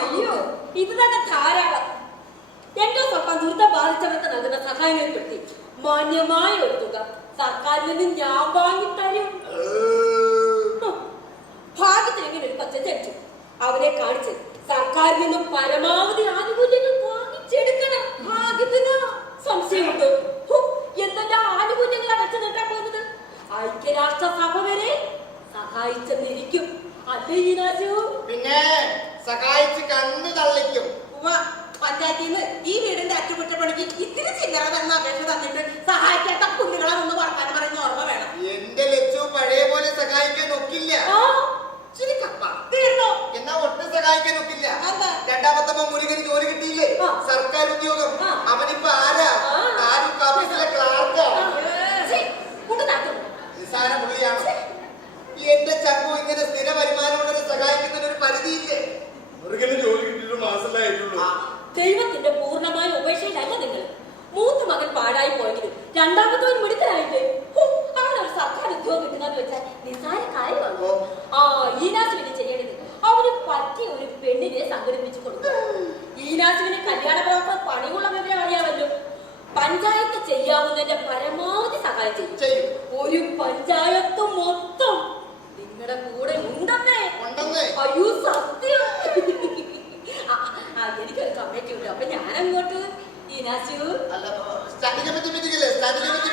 അയ്യോ ഇത് തന്നെ ധാരാളം. എന്റെ സർക്കാർ ദുരിതം ബാധിച്ചവർക്ക് നൽകുന്ന സഹായങ്ങളെപ്പറ്റി മാന്യമായ ഒരു തുക സർക്കാരിൽ നിന്ന് ഞാൻ വാങ്ങിത്തരും. ഭാഗ്യത്തിന് ഇങ്ങനെ ഒരു പച്ച ജനിച്ചു. അവരെ കാണിച്ചത് സർക്കാരിൽ നിന്നും പരമാവധി ആനുകൂല്യങ്ങൾ വാങ്ങിച്ചെടുക്കണം. ഭാഗ്യത്തിന്? സംശയമുണ്ട്? എന്തെല്ലാം ആനുകൂല്യങ്ങളാണ് വെച്ച് നിൽക്കാൻ പോകുന്നത്? ഐക്യരാഷ്ട്ര സഭ വരെ സഹായിച്ചെന്നിരിക്കും. അല്ലേ ഈ രാജു പിന്നെ സഹായിച്ച് കണ്ണ് തള്ളിക്കും. പഞ്ചായത്തിൽ നിന്ന് ഈ വീടിന്റെ അറ്റകുറ്റപ്പണിക്ക് ഇത്തിരി ചില്ലറ തന്ന അപേക്ഷ തന്നിട്ട് സഹായിക്കാത്ത കുഞ്ഞുങ്ങളെ വർത്താനം പറയുന്ന ഓർമ്മ വേണം. എന്റെ ലച്ചു പഴയ പോലെ സഹായിക്കാൻ നോക്കില്ല എന്നാ ഒട്ടും സഹായിക്കാൻ ഒക്കില്ല? രണ്ടാമത്തെ മുരുകന് ജോലി കിട്ടിയില്ലേ? സർക്കാർ ഉദ്യോഗം ദൈവത്തിന്റെ പൂർണമായ ഉപേക്ഷയിലല്ല നിങ്ങൾ. മൂത്ത മകൻ പാടായി പോയെങ്കിലും രണ്ടാമത്തവൻ മിടുക്കനായില്ലേ ഹോ, ഒരു സർക്കാർ ഉദ്യോഗം കിട്ടുന്നത് വെച്ചാൽ നിസ്സാര കാര്യമാണോ. ആ ഈനാസുവിനെ ചെയ്യേണ്ടത് അവന് പറ്റിയ ഒരു പെണ്ണിനെ സംഘടിപ്പിച്ചു കൊടുക്കും ഈനാസുവിന് കല്യാണ പ്രവർത്തനം പണിയുള്ള വിവരം അറിയാമല്ലോ പഞ്ചായത്ത് ചെയ്യാവുന്നതിന്റെ പരമാവധി സഹായം ചെയ്യും. ഒരു പഞ്ചായത്ത് മൊത്തം നിങ്ങളുടെ കൂടെ ഉണ്ടെന്നേ. അയ്യോ സത്യം. അങ്ങോട്ട് ഈനാശു അല്ല സ്റ്റാൻഡിംഗ് കമ്മിറ്റി മീറ്റിംഗ് അല്ലേ സ്റ്റാൻഡിംഗ് കമ്മിറ്റി